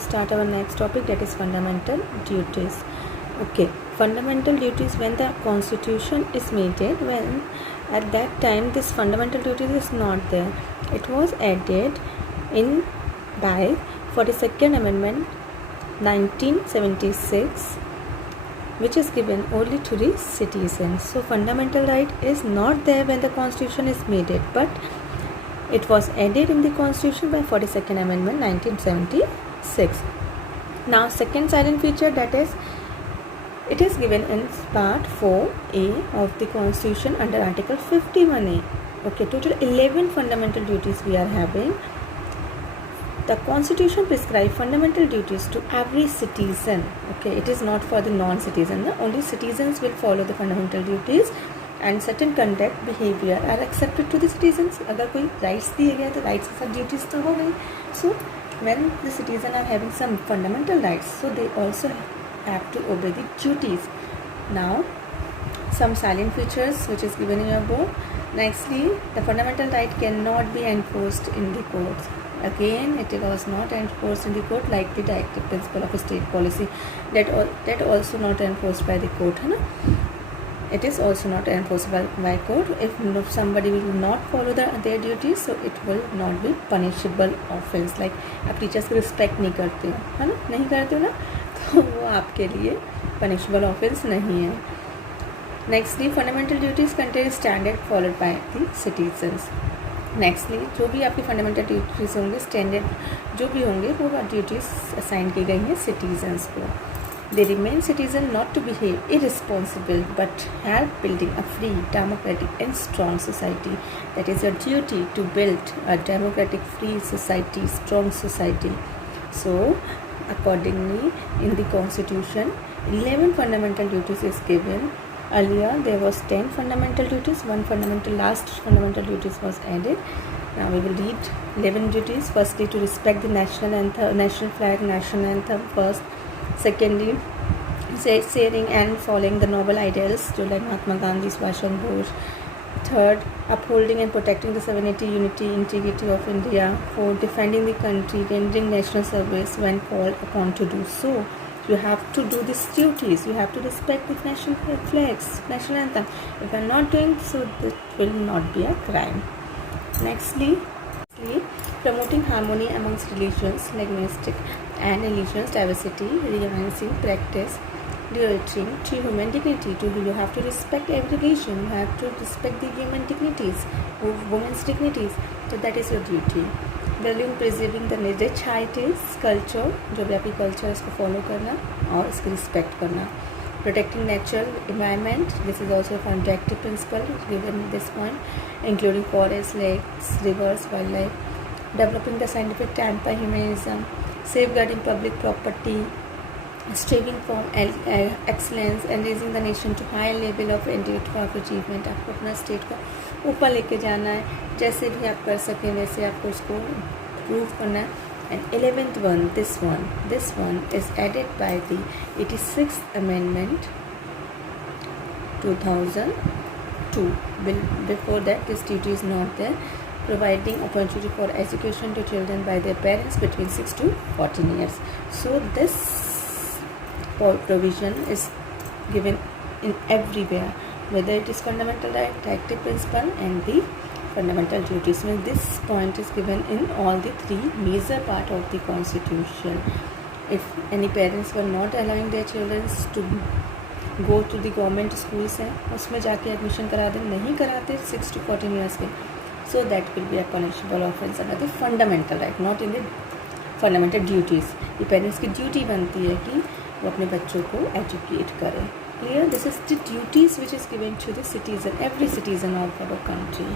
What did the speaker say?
start our next topic, that is fundamental duties. Okay, fundamental duties. When the constitution is made, when at that time this fundamental duties is not there, it was added in by 42nd amendment 1976, which is given only to the citizens. So fundamental right is not there when the constitution is made, but it was added in the constitution by 42nd amendment 1976. Now second silent feature, that is, it is given in part 4A of the constitution under article 51A. Okay, total 11 fundamental duties we are having. The constitution prescribes fundamental duties to every citizen. Okay, it is not for the non-citizen. Only citizens will follow the fundamental duties, and certain conduct behavior are accepted to the citizens. अगर कोई rights दिए गए तो rights के साथ duties तो हो गई. So when the citizen are having some fundamental rights, so they also have to obey the duties. Now some silent features which is given in your book. Nextly, the fundamental right cannot be enforced in the courts. Again, it was not enforced in the court like the directive principle of a state policy. That also not enforced by the court, है ना? It is also not enforced by court. If somebody will not follow their duties, so it will not be punishable offense. Like आप teachers की respect नहीं करते हो, है ना? नहीं करते हो ना, तो वो आपके लिए punishable offense नहीं है. Nextly, fundamental duties contain standard followed by the citizens. Nextly, जो भी आपकी फंडामेंटल ड्यूटीज़ होंगे, स्टैंडर्ड जो भी होंगे, वो ड्यूटीज़ असाइन की गई हैं सिटीजन्स को. They remain citizen not to behave irresponsible but help building a free democratic and strong society. That is your duty to build a democratic free society, strong society. So accordingly, in the constitution 11 fundamental duties is given. Earlier there was 10 fundamental duties, last fundamental duties was added. Now we will read 11 duties. Firstly, to respect the national anthem, national flag, national anthem first. Secondly, sharing and following the noble ideals like Mahatma Gandhi, Subhash Chandra Bose. Third, upholding and protecting the sovereignty, unity, integrity of India. Fourth, defending the country, rendering national service when called upon to do so. You have to do these duties. You have to respect the national flags, national anthem. If you are not doing so, that will not be a crime. Nextly, promoting harmony amongst religions, linguistic and religious diversity, reinforcing practice, relating to human dignity. You have to respect every religion. You have to respect the human dignities, women's dignities. So that is your duty. Valuing, preserving the rich heritage, culture, जो भी आपकी culture है उसको follow करना और इसकी respect करना. Protecting natural environment. This is also a directive principle given at this point, including forests, lakes, rivers, wildlife. Developing the scientific anti-humanism. Safeguarding public property. Striving for excellence and raising the nation to high level of individual achievement. आपको अपना state को ऊपर लेके जाना है, जैसे भी आप कर सकें वैसे आपको उसको प्रूव करना है. And 11th one, this one is added by the 86th amendment 2002. Before that, this duty is not there. Providing opportunity for education to children by their parents between 6 to 14 years. So this provision is given in everywhere, whether it is fundamental right, directive principle and the fundamental duties. When this point is given in all the three major part of the constitution. If any parents were not allowing their children to go to the government schools हैं, उसमें जाके admission करा दें, नहीं कराते 6 to 14 years के, so that will be a punishable offense under the fundamental right, not in the fundamental duties. ये parents की ड्यूटी बनती है कि वो अपने बच्चों को एजुकेट करें. Clear? This is the duties which is given to the citizen, every citizen of our country.